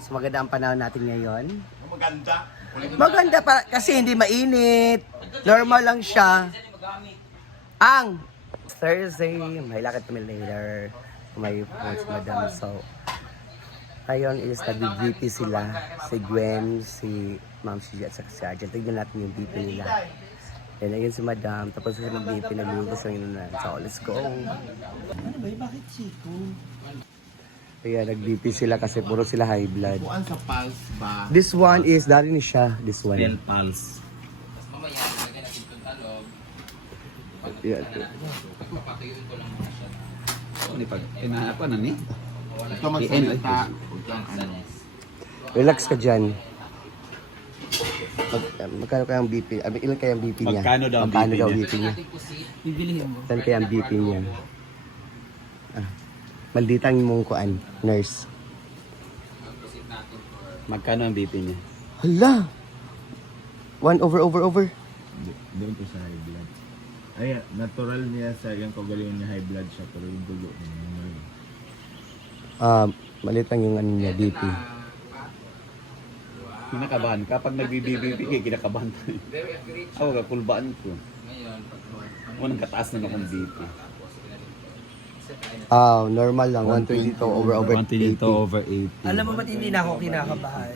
guys, maganda ang panahon natin ngayon. Maganda. Maganda pa kasi hindi mainit. Normal lang siya. Ang Thursday, may lakad kami later. May post madam. So, ngayon is nag-VP sila. Si Gwen, si Ma'am Shiji at si Argel. Tignan natin yung VP nila. Yan, ayun si madam. Tapos si VP naglulutos ng inunan. So, let's go. Ano ba? Bakit Chico? Kaya nag-VP sila kasi puro sila high blood. Kuan sa pulse ba? This one is, dari ni siya. This one. Spell pulse. Mamaya, lagyan natin itong talog. Yeah. Pagpapatuyuin ko lang muna siya. Ini pag inaapa na ni. Ito magsalita. Huwag kang ano. Relax ka dyan. Magkano kaya ang BP? Ilan kaya ang BP niya? Magkano daw ang BP niya? Bibilihin mo. Ilan kaya ang BP niya? Malditang mong kuan, nurse. Magkano ang BP niya? Hala! 1 over. Doon ko sa high blood. Ay, natural niya sa yung kagalingan niya high blood siya pero yung dugo niya. Malit lang yung ano niya, BP. Kinakabahan ka. Pag nag-BBB ka, kinakabahan tayo. Ako, kakulbaan ko. Unang kataas na akong BP. Normal lang, 122 over 122 80. over 80. Alam mo ba't hindi na ako kinakabahan?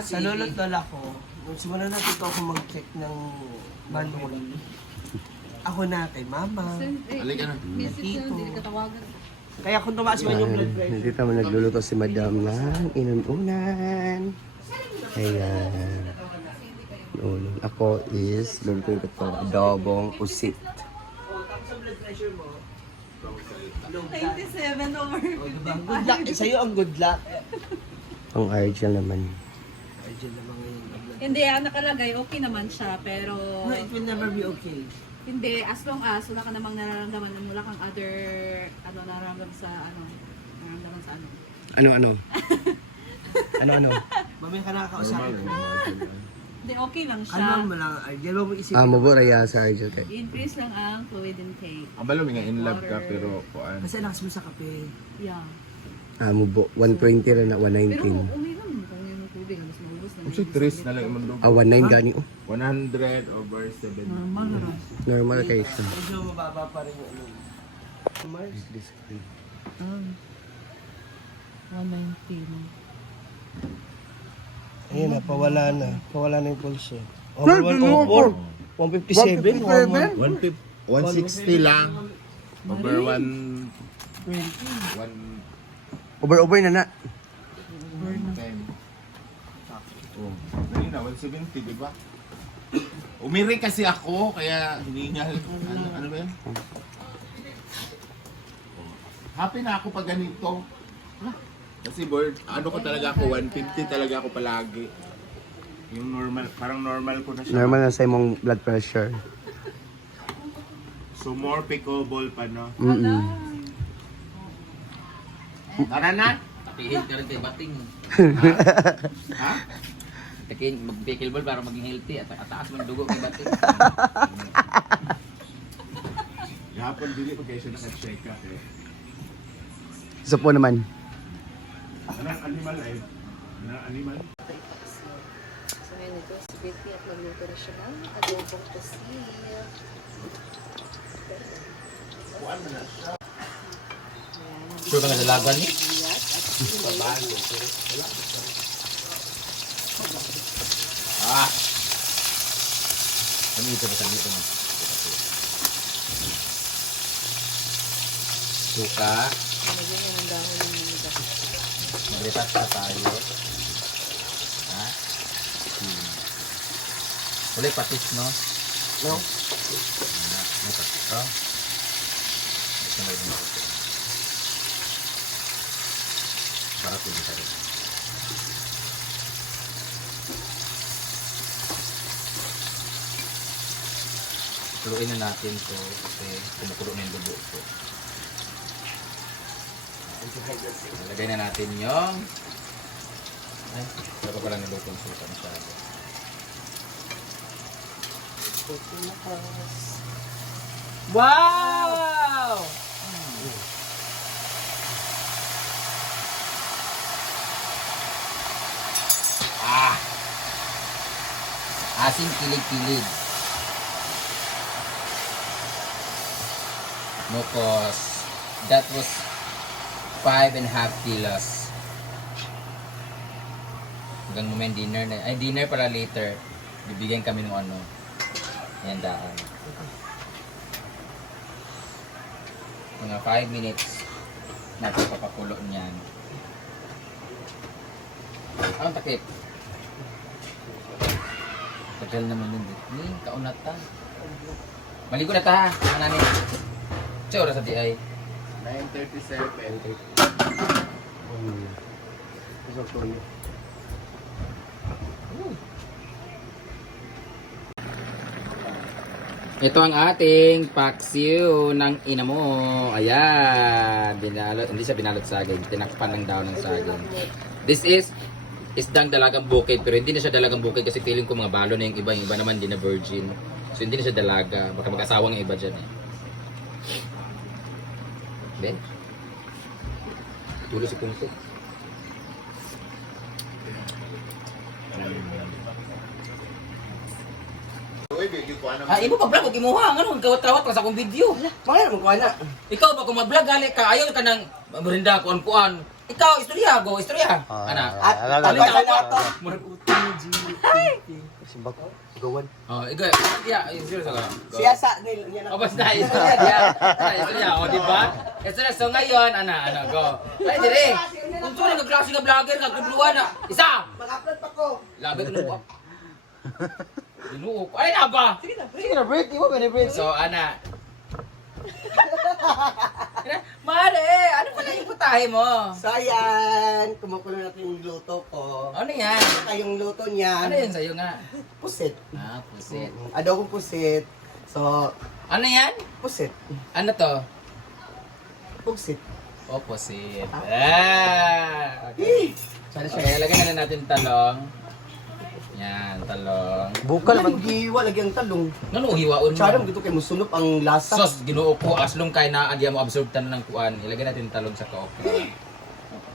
Sa lolo't lola ko, nung simula natuto ako mag-check ng manual, ako na kay mama, Halika na. tito. Kaya kung tumaas man yung blood pressure, Nandito naman nagluluto si madam ng inununan. Ayan. Inuunan. Ako is, lulutuin ko ito, adobong usit. sa blood pressure mo, 97 over 50. good luck. Sa'yo ang good luck. Ang Argel naman. Argel naman ngayon ang blood. Hindi, ang nakalagay, okay naman siya, pero No, it will never be okay. hindi, as long as wala ka namang nararamdaman, wala kang other, nararamdaman sa ano. Ano? Ano? Mamaya ka nakakausapin ko. Hindi, okay lang Ano siya. mo lang, Argel, huwag mo isipin. Mabura yan sa Argel kay. Increase lang ang fluid intake. Ang balo nga in love ka pero kuan. Kasi lakas mo sa kape. Yeah. Mubo. 120 rin na, Pero 119. uminom kung yung tubig, mas maubos na. Kasi 3 na lang imong dugo. 19 gani. 100 over 7. Normal na rin. Normal kayo siya. Medyo mababa pa rin yung ano. Mars. 119. Ayun na, pawala na. Pawala na yung pulse. Over 104. 157. 160 lang. Over 1 Over na na. 110. Oh, ayun na 170, di ba? Umiri kasi ako kaya hiningal. Ano ba 'yan? Happy na ako pag ganito. Kasi board, ano ko talaga ako, 150 talaga ako palagi. Yung normal, parang normal ko na siya. Normal na sa imong blood pressure. So more pickleball pa, no? Tara na! Takihin ka rin tayo bating. Ha? Takihin, mag-pickleball para maging healthy at ataas mo ng dugo kay bating. Gahapon dili ko kayo siya naka-check up eh. Isa po naman. Anong animal eh? Anong animal? So ngayon ito, si Becky at magluto na siya ng adobong pusil. Sure ka na dalagan niya? Ah! Samito mo. Suka. Lagyan niya ng dahon ng mga. Magritas na tayo. Ha? Ulit patis, no? No? May patis, no? Gusto mo yung patis. Para tuloy sa rin. Kuluin na natin to kasi kumukulo na yung dugo ko. Lagay na natin yung ay, wala pa pala nilutong suka masyado. Wow! Asin kilig-kilig. No cost. That was 5.5 kilos. Hanggang moment dinner na. Ay, dinner para later. Bibigyan kami ng ano. Yan daan. Mga 5 minutes. Natin papakulo niyan. Anong takip? Tagal naman yun. Kaunat ta. Maligo na ta ha. Mga nanin. Siya oras sa di ay. 9:37. Ito ang ating paksiw ng ina mo. Ayan. Binalot, hindi siya binalot saging. Tinakpan lang daw ng saging. This is isdang dalagang bukid. Pero hindi na siya dalagang bukid kasi feeling ko mga balo na yung iba. Yung iba naman hindi na virgin. So hindi na siya dalaga. Baka mag-asawang yung iba dyan eh. Ben? Tulo si Kungko. Uy, video ko ano. Imo pa vlog, imuha. Ano, kawat-kawat ka sa akong video. Mga naman kuha na. Ikaw ba kung mag-vlog gali ka, ayaw ka ng merinda, kuan-kuan. Ikaw, istorya, go, istorya. Ana. At Ano tagal ka na ito. Murag utang G. Simbak ko. Gawan. Oh, ikaw, yeah, serious ka. Siya sa nil. Yan O basta, istorya diya. Istorya, o di ba? Istorya, so ngayon, ana, go. Ay, dire. Kung tuloy ka klase nga vlogger, nagkudluan na. Isa! Mag-upload pa ko. Labi ko na Dinuok. Ay, na ba? Sige na, break. Di mo ba break? So, ana. Mare, ano pala yung putahe mo? So ayan, kumukulo natin yung luto ko. Ano yan? Saka yung luto niyan, Ano yun sa'yo nga? pusit. Ah, pusit. Adobong pusit. So, Ano yan? pusit. Ano to? Pusit. Oh, pusit. Ah! Okay. Okay, lagyan na natin talong. Yan, talong. Bukal naman. Giwa, lagi ang talong. Ano, hiwaon mo? Charang dito kay musunop ang lasa. Sos, ginuo ko. Aslong kay na agya mo absorb tan ng kuan. Ilagay natin talong sa kaokra.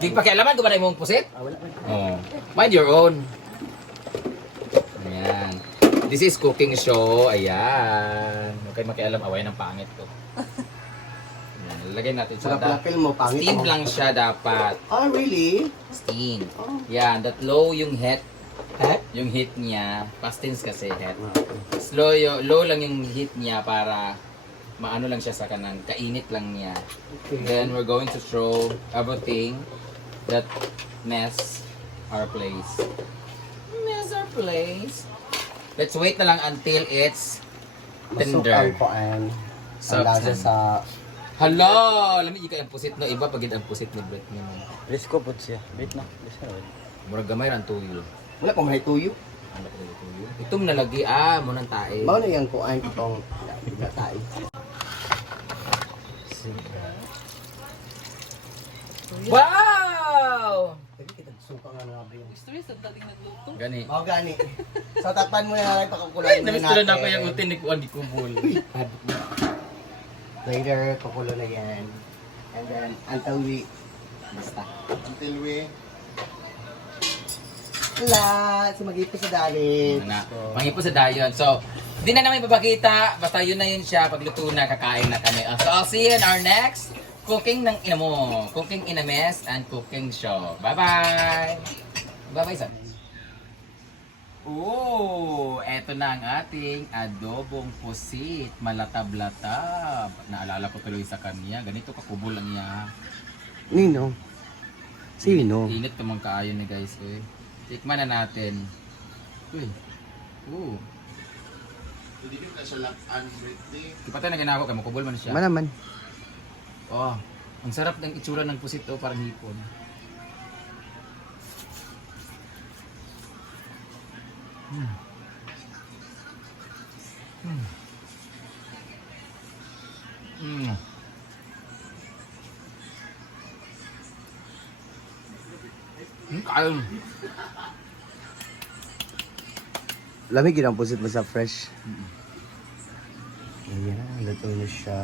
Di pakialaman ko ba na imong pusit? Wala pa. Oh. Mind your own. Ayan. This is cooking show. Ayan. Okay, makialam. Away ng pangit ko. Ayan. Ilagay natin sa Saka pala film mo, pangit Steam mo. lang siya dapat. Ah, really? Steam. Oh. Yan, that low yung heat. Eh? Yung heat niya, past tense kasi heat. Low lang yung heat niya para maano lang siya sa kanan, kainit lang niya. Then we're going to throw everything that mess our place. Mess our place. Let's wait na lang until it's tender. Masukang ko ang So, lasa sa... Hala! Alam mo, ika ang pusit no? Iba pagid ang pusit ni Brett niya. Risko po siya. Wait na. Murag gamay ran tuyo. Wala pang may tuyo. Ano ko yung tuyo? Itom nalagi, mo nang tae. Mao na yung kuan itong gatay. Wow! Suka nga nga ba yung... Gani. Mao gani. So takpan mo na lang pakukuloy Ay, namistulan ako yung utin ni Kuan di Kubol. Later, pakulo na yan. And then, until we... Basta. Until we... Wala! So mag-ipos sa dalit. Na, mangipo sa dayon. So, di na namin papakita. Basta yun na yun siya. Pagluto na, kakain na kami. So, I'll see you in our next cooking ng ina mo. Cooking in a mess and cooking show. Bye-bye! Bye-bye, son. Oh, eto na ang ating adobong pusit. Malatab-latab. Naalala ko tuloy sa kanya. Ganito kakubol lang niya. Nino? Sino? Init tumang kaayo ni guys. Eh. Tikman na natin. Uy. Oo. Hindi ko na siya lakan, Britney. Kipatay na ginako kay makubol man siya. Manaman. Oh, ang sarap ng itsura ng pusit oh, parang hipon. Kain. Lamig yun ang pusit mo sa fresh. Ayan, luto na siya.